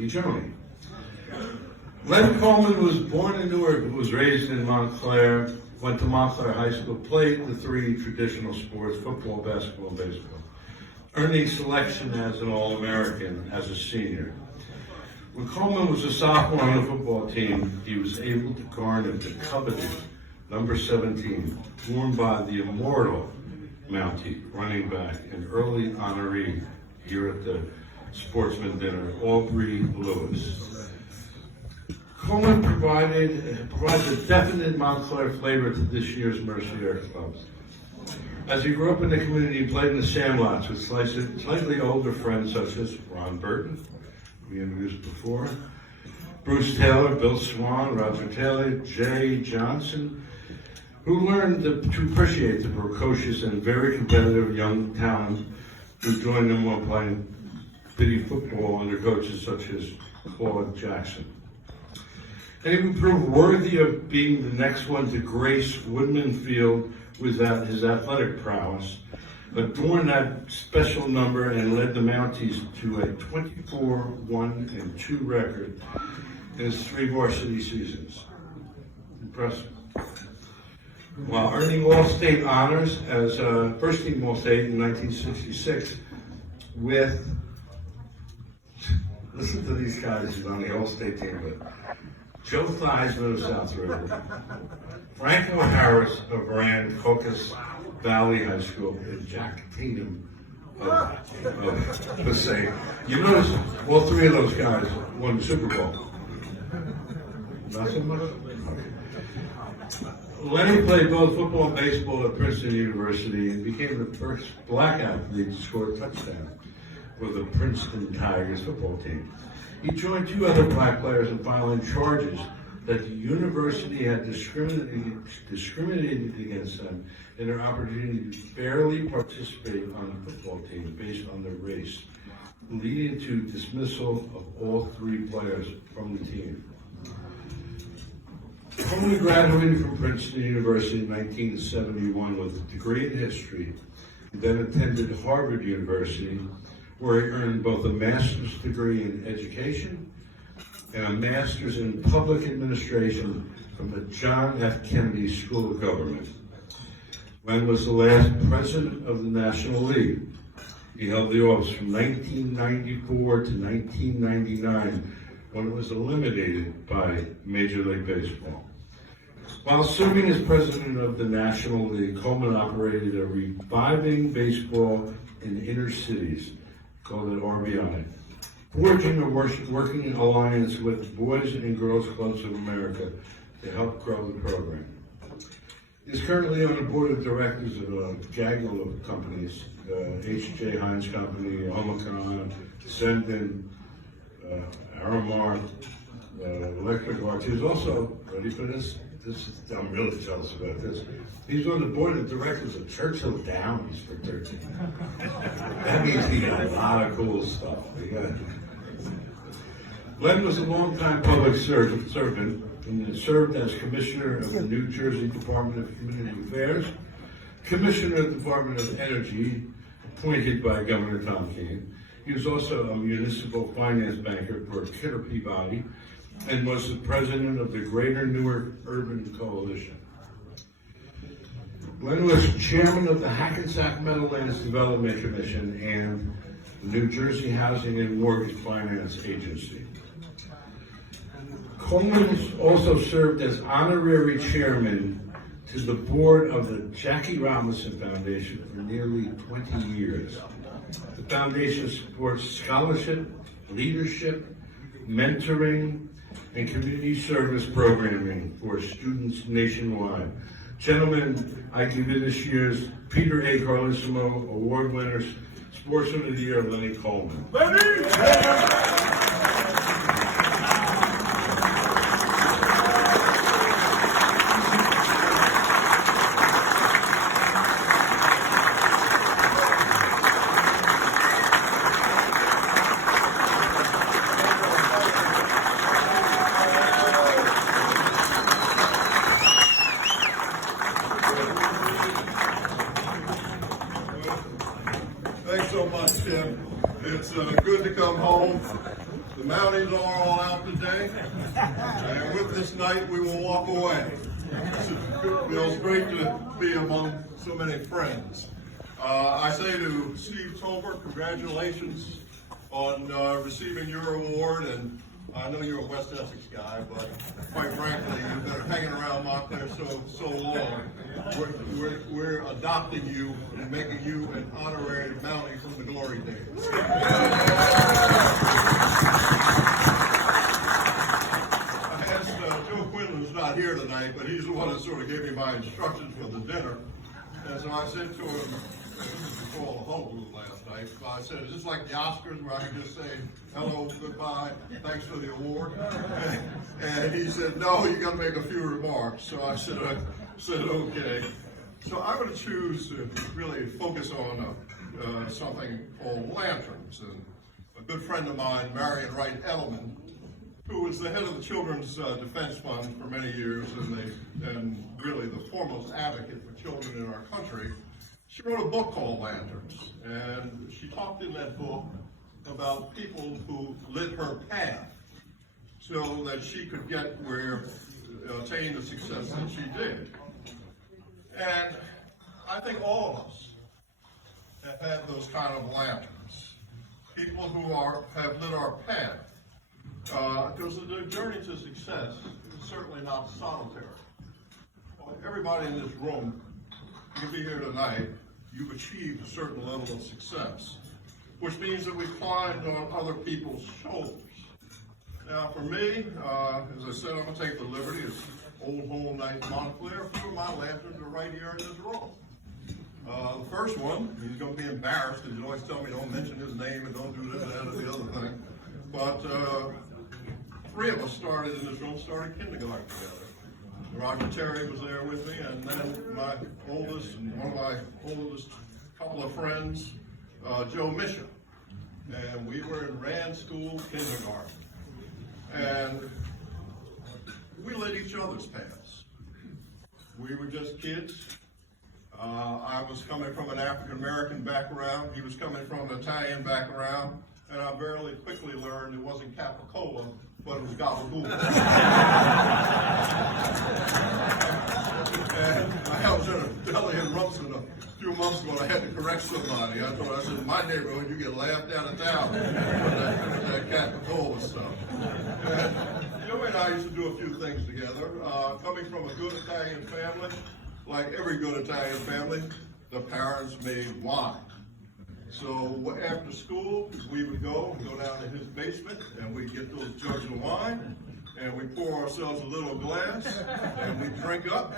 Beach only. Lenny Coleman was born in Newark, was raised in Montclair, went to Montclair High School, played the three traditional sports, football, basketball, and baseball, earning selection as an All-American as a senior. When Coleman was a sophomore on the football team, he was able to garner the coveted number 17, worn by the immortal Mountie, running back, and early honoree here at the Sportsman Dinner, Aubrey Lewis. Coleman provides a definite Montclair flavor to this year's Mercier clubs. As he grew up in the community, he played in the sandlots with slightly older friends such as Ron Burton, who we introduced before, Bruce Taylor, Bill Swan, Roger Taylor, Jay Johnson, who learned to appreciate the precocious and very competitive young talent who joined them while playing bitty football under coaches such as Claude Jackson. And he would prove worthy of being the next one to grace Woodman Field with his athletic prowess, adorned that special number and led the Mounties to a 24-1-2 record in his 3 varsity seasons. Impressive. While earning All-State honors as first team All-State in 1966 with, listen to these guys who's on the All-State team with, Joe Theismann of South River, Franco Harris of Rand Caucus Valley High School, and Jack Tatum of Passaic. You notice all 3 of those guys won the Super Bowl. Not so much? Okay. Lenny played both football and baseball at Princeton University and became the first black athlete to score a touchdown with the Princeton Tigers football team. He joined 2 other black players in filing charges that the university had discriminated against them in their opportunity to fairly participate on the football team based on their race, leading to dismissal of all 3 players from the team. Coleman graduated from Princeton University in 1971 with a degree in history, and then attended Harvard University, where he earned both a master's degree in education and a master's in public administration from the John F. Kennedy School of Government. Len was the last president of the National League. He held the office from 1994 to 1999, when it was eliminated by Major League Baseball. While serving as president of the National League, Coleman operated a reviving baseball in inner cities, called it RBI, forging a working alliance with Boys and Girls Clubs of America to help grow the program. He's currently on the board of directors of a gaggle of companies, H.J. Heinz Company, Omicron, Sendin, Aramar, Electric Arts. He's also, ready for this? I'm really jealous about this. He's on the board of directors of Churchill Downs for 13. That means he got a lot of cool stuff. Len was a longtime public servant and served as commissioner of the New Jersey Department of Community Affairs, commissioner of the Department of Energy, appointed by Governor Tom Keene. He was also a municipal finance banker for Kidder Peabody and was the president of the Greater Newark Urban Coalition. Len was chairman of the Hackensack Meadowlands Development Commission and the New Jersey Housing and Mortgage Finance Agency. Coleman also served as honorary chairman to the board of the Jackie Robinson Foundation for nearly 20 years. The foundation supports scholarship, leadership, mentoring, and community service programming for students nationwide. Gentlemen, I give you this year's Peter A. Carlissimo Award winners, Sportsman of the Year, Lenny Coleman. Lenny! Thanks so much, Tim. It's good to come home. The Mounties are all out today, and with this night we will walk away. It feels great to be among so many friends. I say to Steve Tolbert, congratulations on receiving your award, and I know you're a West Essex guy, but quite frankly, you've been hanging around Montclair so long. We're adopting you and making you an honorary Mountie from the glory days. I asked Joe Quinlan's not here tonight, but he's the one that sort of gave me my instructions for the dinner. And so I said to him, before the hullabaloo last night, I said, is this like the Oscars where I can just say hello, goodbye, thanks for the award? And he said, no, you got to make a few remarks. So I said, okay. So I'm going to choose to really focus on something called lanterns. And a good friend of mine, Marion Wright Edelman, who was the head of the Children's Defense Fund for many years and really the foremost advocate for children in our country, she wrote a book called Lanterns, and she talked in that book about people who lit her path so that she could get attain the success that she did. And I think all of us have had those kind of lanterns, people who have lit our path, because the journey to success is certainly not solitary. Well, everybody in this room, you can be here tonight, you've achieved a certain level of success, which means that we've climbed on other people's shoulders. Now, for me, as I said, I'm going to take the liberty of old home night Montclair. A few of my lanterns are right here in this room. The first one, he's going to be embarrassed because you always tell me don't mention his name and don't do this, that, or the other thing. But three of us started in this room, started kindergarten together. Roger Terry was there with me, and then my oldest and one of my oldest couple of friends, Joe Misha. And we were in Rand School kindergarten. And we lit each other's paths. We were just kids. I was coming from an African-American background. He was coming from an Italian background. And I very quickly learned it wasn't Capicola, but it was Gabagool. And I was in a deli in Rumson a few months ago, and I had to correct somebody. I said, in my neighborhood, you get laughed out of town with that Capicola stuff. And Joey and I used to do a few things together. Coming from a good Italian family, like every good Italian family, the parents made wine. So after school, we would go down to his basement, and we'd get those jugs of wine, and we pour ourselves a little glass, and we drink up,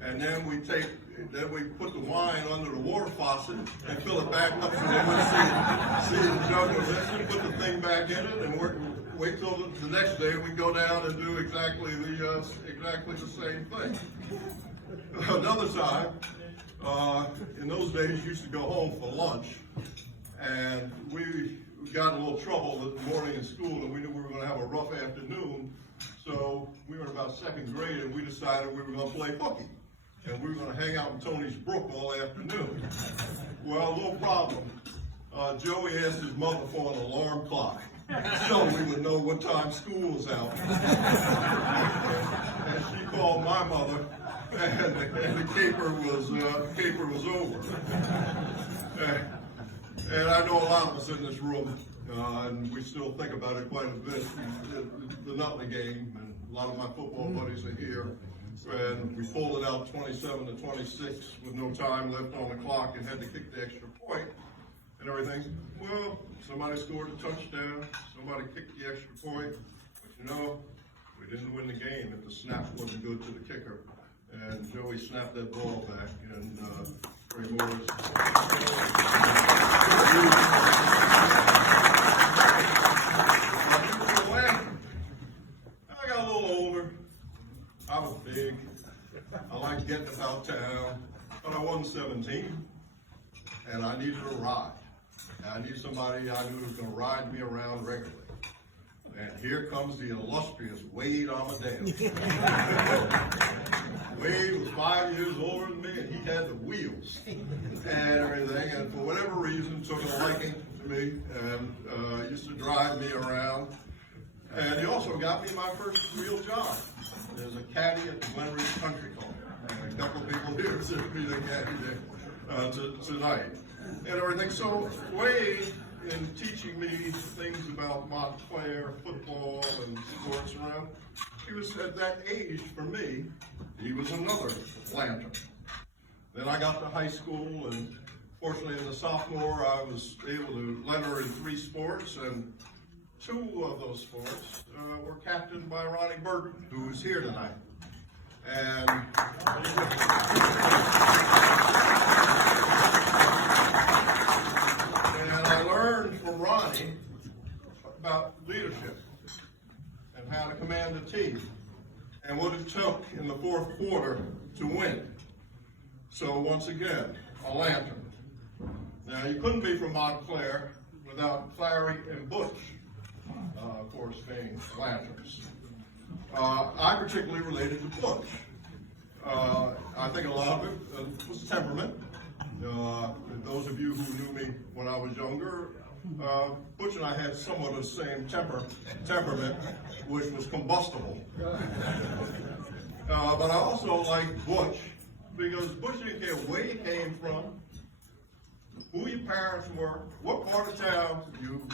and then we put the wine under the water faucet and fill it back up so they wouldn't see the jug of this, and put the thing back in it, and wait till the next day we go down and do exactly the same thing. Another time, in those days, you used to go home for lunch, and we got in a little trouble this morning in school, and we knew we were going to have a rough afternoon, so we were in about second grade, and we decided we were going to play hooky, and we were going to hang out in Tony's Brook all afternoon. Well, no problem. Joey asked his mother for an alarm clock, so we would know what time school was out. And she called my mother, and the caper was over. And I know a lot of us in this room, and we still think about it quite a bit. The Nutley game, and a lot of my football buddies are here. And we pulled it out 27-26 with no time left on the clock and had to kick the extra point and everything. Well, somebody scored a touchdown, somebody kicked the extra point, but we didn't win the game if the snap wasn't good to the kicker. And Joey snapped that ball back, and Ray Morris. I got a little older. I was big. I liked getting about town, but I wasn't 17, and I needed a ride. I needed somebody I knew was going to ride me around regularly. And here comes the illustrious Wade Amadeus. Wade was 5 years older than me, and he had the wheels and everything, and for whatever reason took a liking to me and used to drive me around. And he also got me my first real job as a caddy at the Glen Ridge Country Club. And a couple of people here said be the caddy there tonight. And everything. So Wade, in teaching me things about Montclair football and sports around, he was at that age for me, he was another lantern. Then I got to high school, and fortunately as a sophomore I was able to letter in 3 sports, and 2 of those sports were captained by Ronnie Burton, who is here tonight. And I learned from Ronnie about leadership and how to command a team and what it took in the 4th quarter to win. So once again, a lantern. Now you couldn't be from Montclair without Clary and Butch, of course, being lanterns. I particularly related to Butch. I think a lot of it was temperament. Those of you who knew me when I was younger, Butch and I had somewhat of the same temperament, which was combustible. But I also liked Butch because Butch didn't care where you came from, who your parents were, what part of town you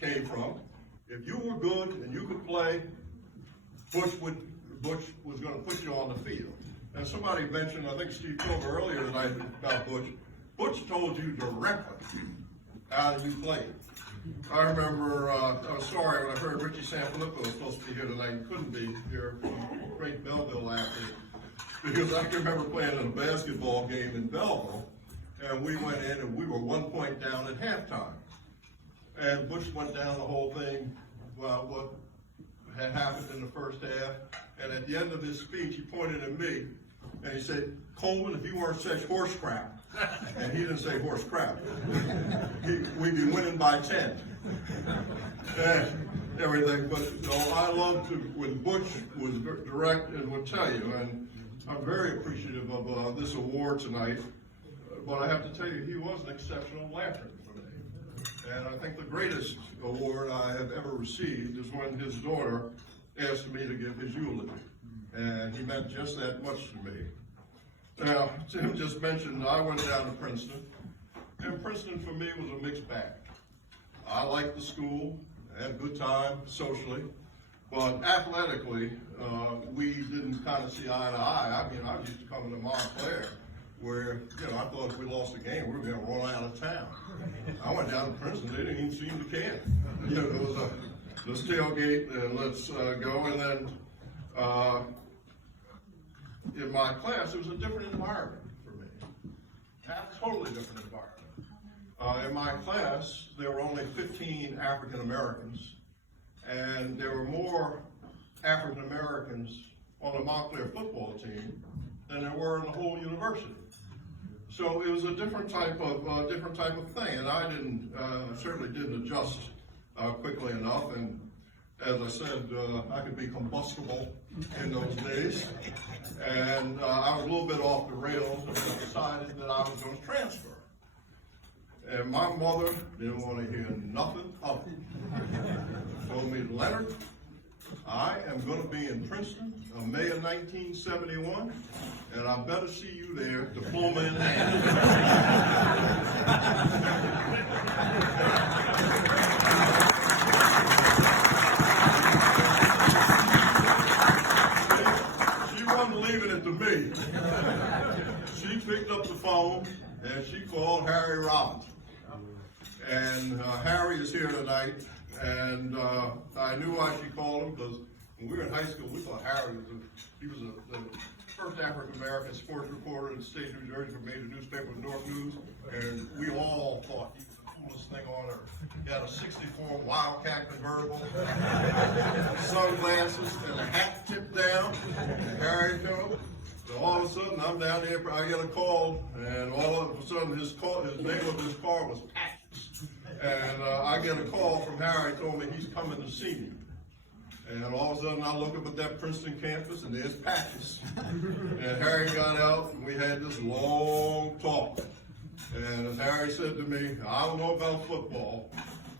came from. If you were good and you could play, Butch was going to put you on the field. And somebody mentioned, I think Steve Silver earlier tonight about Butch. Butch told you directly how you played. I remember, I was sorry when I heard Richie Sanfilippo was supposed to be here tonight. He couldn't be here from Great Belleville after, because I can remember playing in a basketball game in Belleville, and we went in and we were 1 point down at halftime. And Butch went down the whole thing, well, what had happened in the first half, and at the end of his speech, he pointed at me, and he said, "Coleman, if you weren't such horse crap," and he didn't say horse crap, we'd be winning by 10. And everything, but I loved when Butch was direct and would tell you, and I'm very appreciative of this award tonight, but I have to tell you, he was an exceptional lantern for me. And I think the greatest award I have ever received is when his daughter asked me to give his eulogy. And he meant just that much to me. Now, Tim just mentioned I went down to Princeton, and Princeton for me was a mixed bag. I liked the school, had a good time socially, but athletically, we didn't kind of see eye to eye. I mean, I used to come into Montclair where, I thought if we lost the game, we were going to run out of town. I went down to Princeton, they didn't even seem to care. It was let's tailgate and let's go. And then in my class, it was a different environment for me. A totally different environment. In my class, there were only 15 African Americans, and there were more African Americans on the Montclair football team than there were in the whole university. So it was a different type of thing, and I certainly didn't adjust quickly enough. And as I said, I could be combustible in those days, and I was a little bit off the rails, and I decided that I was going to transfer. And my mother didn't want to hear nothing of it. Told me, "Leonard, I am going to be in Princeton in May of 1971, and I better see you there, diploma in hand." She wasn't leaving it to me. She picked up the phone and she called Harry Robbins. And Harry is here tonight, and I knew why she called him, because when we were in high school, we thought Harry was the first African-American sports reporter in the state of New Jersey for a major newspaper, North News, and we all thought he was the coolest thing on earth. He had a 64 Wildcat convertible, sunglasses, and a hat tipped down, and Harry came. So all of a sudden, I'm down there, I get a call, and all of a sudden, his name of his car was Patches. And I get a call from Harry, told me he's coming to see me. And all of a sudden, I look up at that Princeton campus, and there's Patches. And Harry got out, and we had this long talk. And as Harry said to me, I don't know about football,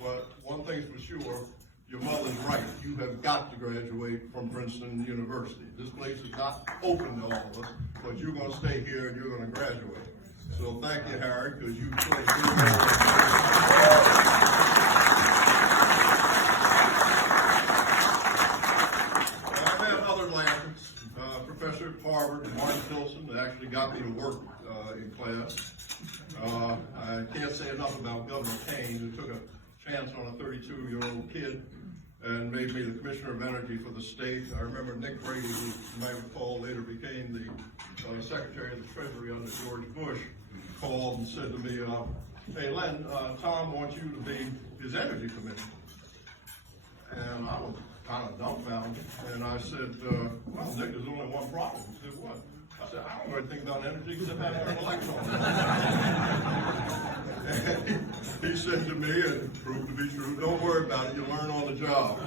but one thing's for sure, your mother's right. You have got to graduate from Princeton University. This place is not open to all of us, but you're going to stay here and you're going to graduate. So thank you, Harry, because you played good role. I've had other lanterns. Professor at Harvard, Martin Tilson, that actually got me to work in class. I can't say enough about Governor Kane, who took a chance on a 32-year-old kid and made me the Commissioner of Energy for the state. I remember Nick Brady, who you might recall later became the Secretary of the Treasury under George Bush, called and said to me, hey Len, Tom wants you to be his energy commissioner. And I was kind of dumbfounded. And I said, well, Nick, there's only one problem. He said, what? I said, I don't know anything about energy except how to turn the lights on. And he said to me, and it proved to be true, don't worry about it, you'll learn on the job.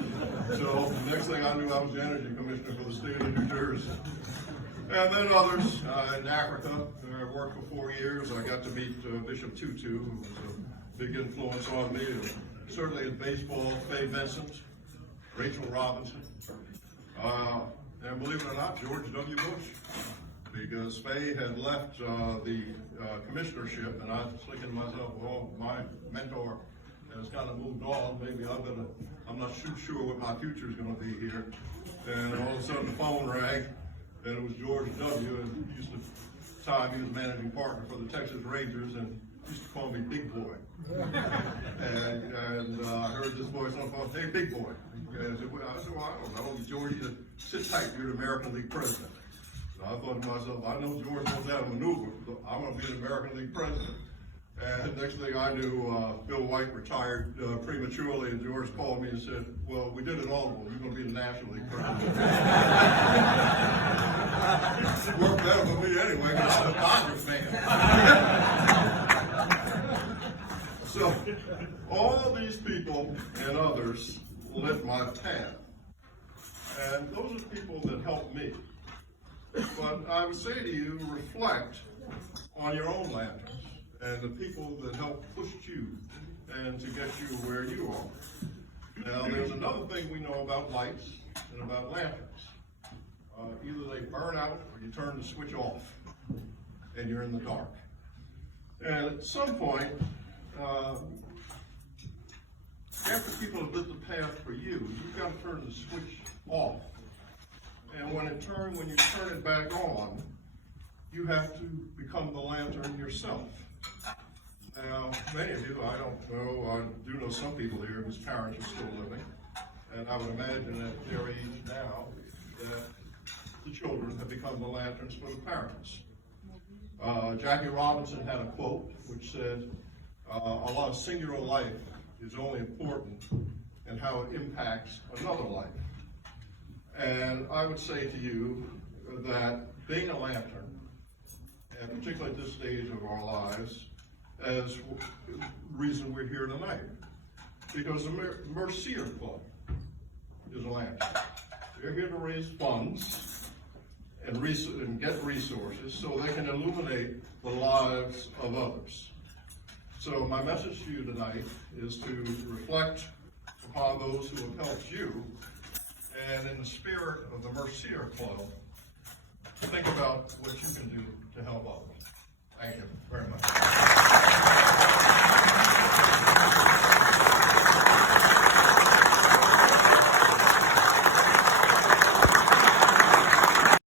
So the next thing I knew, I was the energy commissioner for the state of New Jersey. And then others in Africa. I worked for 4 years. I got to meet Bishop Tutu, who was a big influence on me. Certainly in baseball, Faye Vincent, Rachel Robinson, and believe it or not, George W. Bush. Because Faye had left the commissionership, and I was thinking to myself, well, my mentor has kind of moved on. Maybe I'm not sure what my future is going to be here. And all of a sudden the phone rang, and it was George W. And he used to, he was managing partner for the Texas Rangers, and he used to call me Big Boy. and I heard this voice on the phone, hey, Big Boy. And I said, well, I don't know, George, you sit tight, you're the American League president. So I thought to myself, I know George knows how to maneuver, so I'm going to be the American League president. And the next thing I knew, Bill White retired prematurely, and George called me and said, well, we did it all, you're going to be the National League president. It worked better for me anyway, because I'm a Dodgers fan. So, all these people and others lit my path. And those are people that helped me. But I would say to you, reflect on your own lanterns and the people that helped push you and to get you where you are. Now, there's another thing we know about lights and about lanterns. Either they burn out or you turn the switch off and you're in the dark. And at some point, after people have lit the path for you, you've got to turn the switch off. And when you turn it back on, you have to become the lantern yourself. Now, many of you, I don't know, I do know some people here whose parents are still living, and I would imagine at their age now that the children have become the lanterns for the parents. Jackie Robinson had a quote which said, a lot of singular life is only important in how it impacts another life. And I would say to you that being a lantern, and particularly at this stage of our lives, is the reason we're here tonight. Because the Mercier Club is a lantern. They're here to raise funds and get resources so they can illuminate the lives of others. So my message to you tonight is to reflect upon those who have helped you, and in the spirit of the Mercier Club, think about what you can do to help others. Thank you very much.